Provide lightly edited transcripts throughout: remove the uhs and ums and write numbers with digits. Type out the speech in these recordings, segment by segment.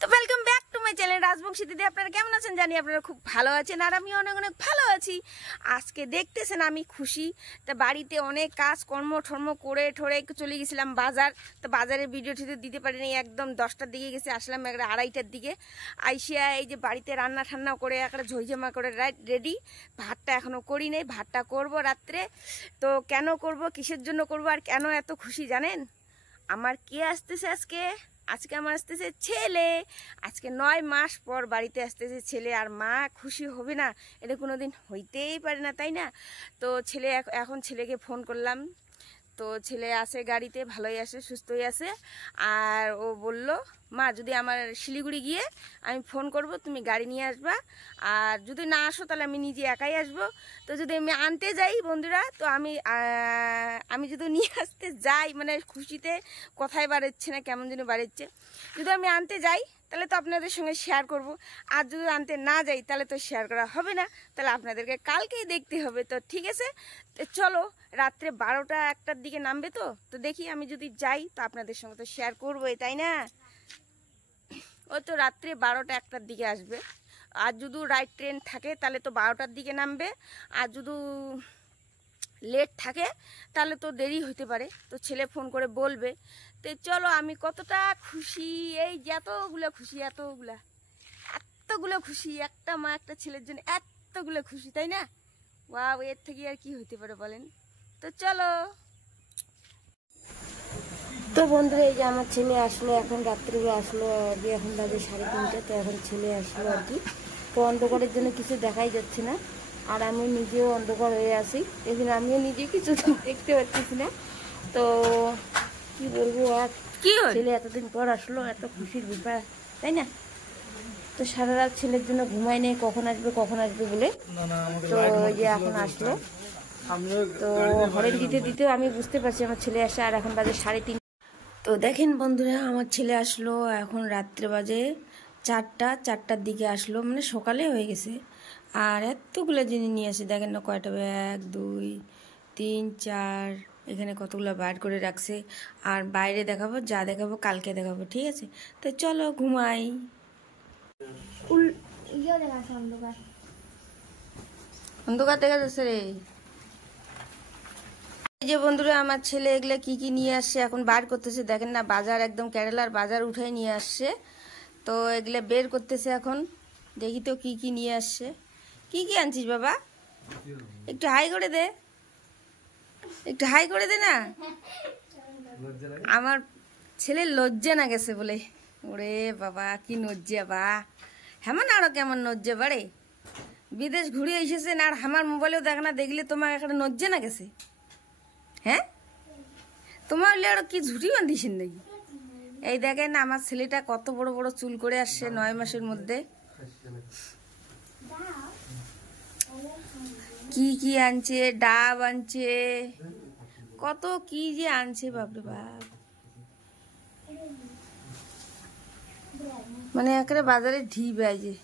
তো welcome back to my channel Rajbanshi দিদি। আপনারা কেমন আছেন জানি আপনারা খুব ভালো আছেন, আর আমি অনেক অনেক ভালো আছি। আজকে দেখতেছেন আমি খুশি। তা বাড়িতে অনেক কাজ কর্ম করে ঠরে চলে গেছিলাম বাজার। তো বাজারে ভিডিও টিডিও দিতে পারিনি, একদম 10টার দিকে গেছে, আসলাম একটা 2:30টার দিকে। আইসিয়া এই যে বাড়িতে রান্না ঠান্না করে একটা ঝইঝমা করে রেডি। ভাতটা এখনও করি নাই, ভাতটা করব রাত্রে। তো কেন করব, কিসের জন্য করব, আর কেন এত খুশি জানেন? আমার কে আসতেছে আজকে? আজকে আমার আসতেছে ছেলে। আজকে 9 মাস পর বাড়িতে আসতেছে ছেলে, আর মা খুশি হবে না? এটা কোনোদিন হইতেই পারে না, তাই না? তো ছেলে এখন ছেলেকে ফোন করলাম, তো ছেলে আসে গাড়িতে, ভালোই আসে, সুস্থই আছে। আর ও বলল, মা যদি আমার শিলিগুড়ি গিয়ে আমি ফোন করব, তুমি গাড়ি নিয়ে আসবা, আর যদি না আসো তাহলে আমি নিজে একাই আসবো। তো যদি আমি আনতে যাই বন্ধুরা, তো আমি যদি নিয়ে আসতে যাই, মানে খুশিতে কথাই বাড়াচ্ছে না, কেমন যেন বাড়াচ্ছে। যদি আমি আনতে যাই তাহলে তো আপনাদের সঙ্গে শেয়ার করব, আর যদি আনতে না যাই তাহলে তো শেয়ার করা হবে না, তাহলে আপনাদেরকে কালকেই দেখতে হবে। তো ঠিক আছে, তো চলো, রাত্রে 12টা 1টার দিকে নামবে। তো দেখি আমি যদি যাই তো আপনাদের সঙ্গে তো শেয়ার করবোই, তাই না? ও তো রাত্রে 12টা 1টার দিকে আসবে। আর যদি রাইট ট্রেন থাকে তাহলে তো 12টার দিকে নামবে, আর যদি লেট থাকে তাহলে তো দেরি হতে পারে। তো ছেলে ফোন করে বলবে। তো চলো, আমি কতটা খুশি, এই যে এতগুলো খুশি, এতগুলো খুশি, একটা মা একটা ছেলের জন্য এতগুলো খুশি, তাই না? ওয়াও, এর থেকে আর কি হইতে পারে বলেন? তো চলো। তো বন্ধুরা, এই যে আমার ছেলে আসলো, এখন রাত্রিবেলা আসলো, এখন বাজে 3:30। তো এখন ছেলে আসলো আর কি। তো অন্ধকারের জন্য কিছু দেখাই যাচ্ছে না, আর আমি নিজেও অন্ধকার হয়ে আছি, এখানে আমিও নিজে কিছু দেখতে পাচ্ছি না। তো কি বলবো, আর কি ছেলে এতদিন পর আসলো, এত খুশির ব্যাপার, তাই না? তো সারা রাত ছেলের জন্য ঘুমাই নেই, কখন আসবে বলে। তো এই যে এখন আসলো। তো হরেন দিতে দিতে আমি বুঝতে পারছি আমার ছেলে আসে, আর এখন বাজে 3:30। তো দেখেন বন্ধুরা, আমার ছেলে আসলো, এখন রাত্রে বাজে 4টার দিকে আসলো, মানে সকালে হয়ে গেছে। আর এতগুলো জিনিস নিয়ে আসে, দেখেন না কয়টা ব্যাগ, 2 3 4, এখানে কতগুলো বার করে রাখছে। আর বাইরে দেখাবো, যা দেখাবো কালকে দেখাবো, ঠিক আছে? তো চলো ঘুমাই। অন্ধকার দেখা যাচ্ছে রে। এই যে বন্ধুরা, আমার ছেলে এগুলো কি কি নিয়ে আসছে এখন বার করতেছে, দেখেন না, বাজার একদম কেরালার বাজার উঠাই নিয়ে আসছে। তো এগুলো বের করতেছে এখন, দেখি তো কি কি নিয়ে আসছে। কি কি আনছিস বাবা? একটু হাই করে দে, একটু হাই করে দে না। আমার ছেলে লজ্জা না গেছে বলে, ওরে বাবা কি লজ্জা বা। হেমন আরো কেমন লজ্জা বাড়ে, বিদেশ ঘুরে এসেছেন আর আমার মোবাইলেও দেখে না, দেখলে তোমার একটা লজ্জা না গেছে? হ্যাঁ, তোমার আরো কি ঝুটি বান্ধিছেন নাকি? এই দেখেন আমার ছেলেটা কত বড় বড় চুল করে আসছে 9 মাসের মধ্যে। কি কি আনছে, ডাব আনছে, কত কি যে আনছে, বাপরে বাপ। মানে একেবারে বাজারে ঢিপ আইছে।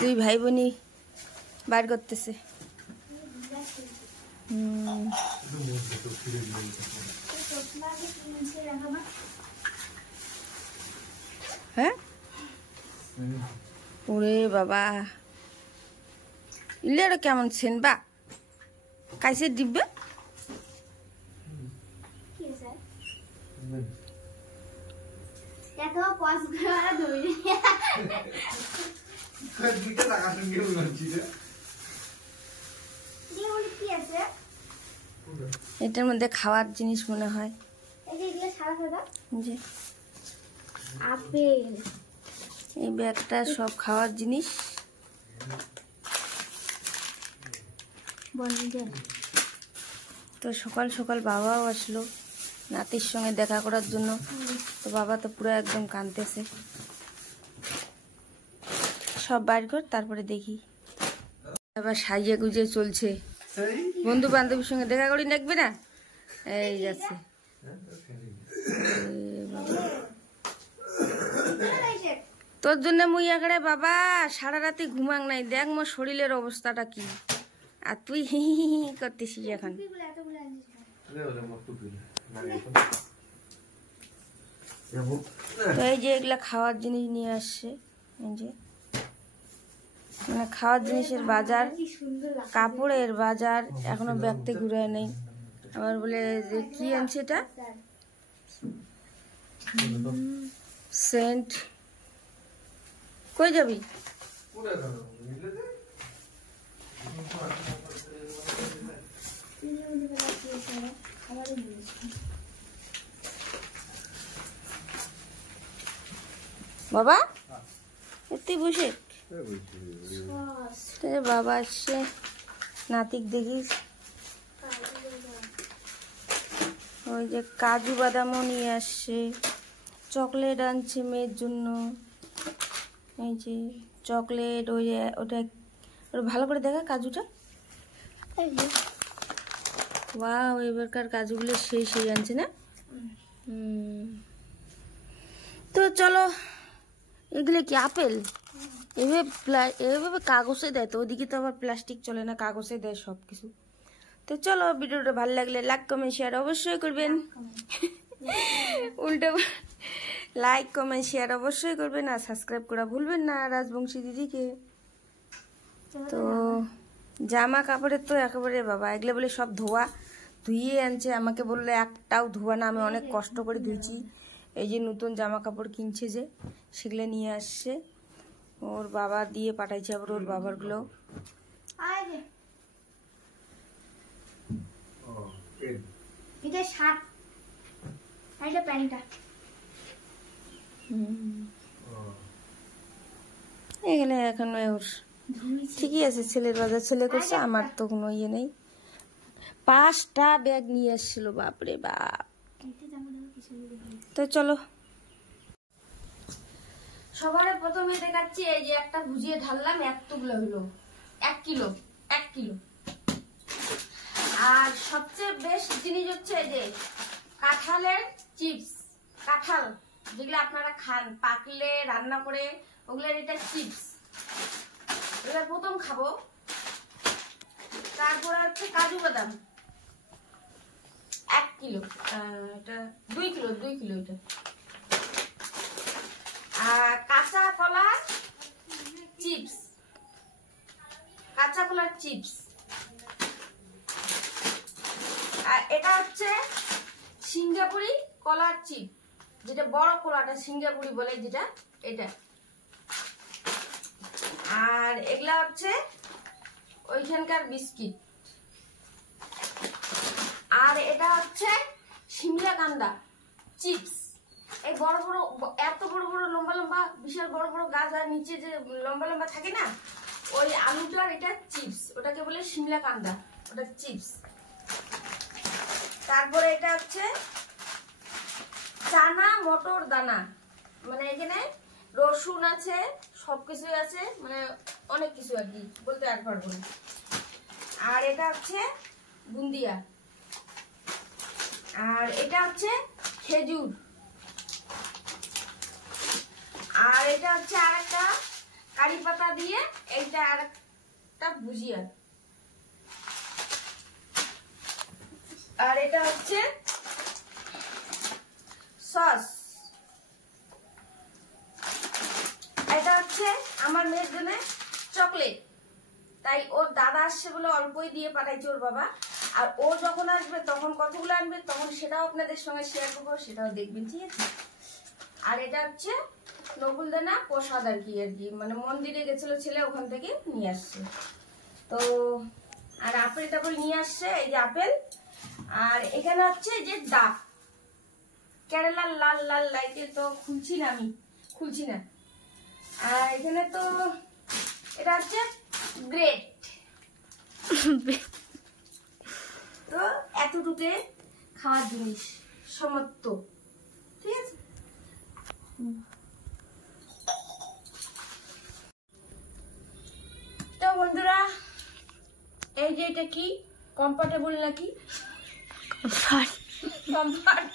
দুই ভাই বোনই বার করতেছে। হ্যাঁ, ওরে বাবা, ইলে আরো কেমন ছেন বা কাইসে ডিব্বে। এটার মধ্যে খাওয়ার জিনিস মনে হয়, আপেল, এই ব্যাগটা সব খাওয়ার জিনিস। তো সকাল সকাল বাবাও আসলো নাতির সঙ্গে দেখা করার জন্য। তো বাবা তো পুরো একদম কাঁদতেছে। সব বাইর কর, তারপরে দেখি। আবার সাজিয়ে গুজিয়ে চলছে, বন্ধু বান্ধবীর সঙ্গে দেখা করি দেখবে না, এই যাচ্ছে। তোর জন্য মুই এখানে বাবা সারা রাতে ঘুমাং নাই, দেখ মোর শরীরের অবস্থাটা কি, আর তুই হি হি হি করতেছিস এখন। তো এই যে এগুলা খাওয়ার জিনিস নিয়ে আসছে, এই যে মানে খাওয়ার জিনিসের বাজার, কাপড়ের বাজার, এখনো ব্যাগতে ঘুরে নেই। আবার বলে যে কি আনছে এটা, সেন্ট। কই যাবি? বাবা এতে বসে বাবা আসছে, নাতিক দেখিস। ওই যে কাজু বাদামও নিয়ে আসছে, চকলেট আনছে মেয়ের জন্য। এই যে চকলেট, ওই যে ওটা ভালো করে দেখা কাজুটা। ওয়াও, এবারকার কাজুগুলো সেই সেই আনছে না। তো চলো, এগুলো কি আপেল? এভাবে কাগজে দেয় তো, ওদিকে তো আবার প্লাস্টিক চলে না, কাগজে দেয় সব কিছু। তো চলো, ভিডিওটা ভালো লাগলে লাইক কমেন্ট শেয়ার অবশ্যই করবেন। উল্টো লাইক কমেন্ট শেয়ার অবশ্যই করবেন, আর সাবস্ক্রাইব করা ভুলবেন না রাজবংশী দিদিকে। তো জামা কাপড়ের তো একেবারে বাবা, এগুলো বলে সব ধুইয়ে আনছে। আমাকে বললো একটাও ধোয়া না, আমি অনেক কষ্ট করে ধুইছি। এই যে নতুন জামা কাপড় কিনছে যে, সেগুলো নিয়ে আসছে, ওর বাবা দিয়ে পাঠাইছে আবার ওর বাবারগুলো। এখানে এখন ওর ঠিকই আছে, ছেলের বাজার ছেলে করছে, আমার তো কোনো ইয়ে নেই। 5টা ব্যাগ নিয়ে আসছিল, বাপরে বাপ। তো চলো, সবার প্রথমে দেখাচ্ছি এই যে একটা ভুজিয়ে ঢাললাম, এতগুলো হলো 1 কিলো। আর সবচেয়ে বেস্ট জিনিস হচ্ছে এই যে কাঁঠালের চিপস। কাঁঠাল যেগুলো আপনারা খান পাকলে রান্না করে, ওগুলোর এটা চিপস। এবার প্রথম খাবো। তারপরে হচ্ছে কাজু বাদাম 1 কিলো, এটা 2 কিলো এটা। আর কাঁচা কলার চিপস, আর এটা হচ্ছে সিঙ্গাপুরি কলার চিপ, যেটা বড় কলাটা সিঙ্গাপুরি বলে যেটা, এটা। আর এগুলা হচ্ছে ওইখানকার বিস্কিট। আর এটা হচ্ছে শিমলা কান্দা চিপস। এই বড় বড়, এত বড় বড় লম্বা লম্বা, বিশাল বড় বড় গাছ, আর নিচে যে লম্বা লম্বা থাকে না, ওই আলুটার এটা চিপস, ওটাকে বলে শিমলা কান্দা, ওটা চিপস। তারপরে এটা হচ্ছে চানা মটর দানা, মানে এখানে রসুন আছে, সবকিছু আছে, মানে অনেক কিছু আর কি বলতে আর পারবো না। আর এটা হচ্ছে বুন্দিয়া। আর এটা হচ্ছে খেজুর। আর এটা হচ্ছে আরেকটা কারি পাতা দিয়ে, এইটা আরেকটা ভুজিয়া। আর এটা হচ্ছে সস। এটা হচ্ছে আমার মেয়ের জন্য চকলেট, তাই ওর দাদা আসছে বলে অল্পই দিয়ে পাঠাইছে ওর বাবা। আর ও যখন আসবে তখন কতগুলো আনবে, তখন সেটাও আপনাদের সঙ্গে শেয়ার করবো, সেটাও দেখবেন, ঠিক আছে। আর এটা হচ্ছে নকুলদানা প্রসাদ আর কি, মানে মন্দিরে গেছিল ছেলে, ওখান থেকে নিয়ে আসছে। তো আর আপেল টাপেল নিয়ে আসছে, এই যে আপেল। আর এখানে হচ্ছে যে ডাব, কেরালার লাল লাল লাইটের, তো খুলছি না। আর এখানে তো এটা হচ্ছে ব্রেড। তো এতটুকু খাওয়ার জিনিস সমস্ত, ঠিক আছে। তো বন্ধুরা, এই যে এটা কি কমফর্টেবল নাকি, কমফর্ট।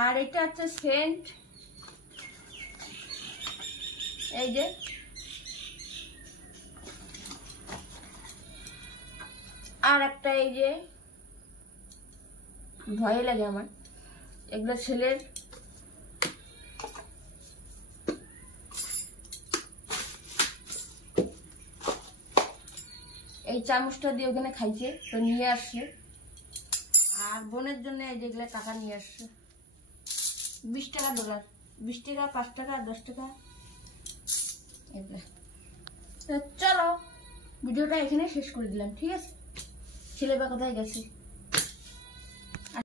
আর এটা হচ্ছে সেন্ট, এই যে। আর একটা এই যে ভয় লাগে আমার এগুলো ছেলের। এই চামচটা দিয়ে ওখানে খাইছে, তো নিয়ে আসছে। আর বোনের জন্য এই যেগুলো টাকা নিয়ে আসছে, 20 টাকা ডলার, 20 টাকা, 5 টাকা, 10 টাকা এগুলা। তো চলো ভিডিওটা এখানে শেষ করে দিলাম, ঠিক আছে? ছেলে বা কোথায় গেছে?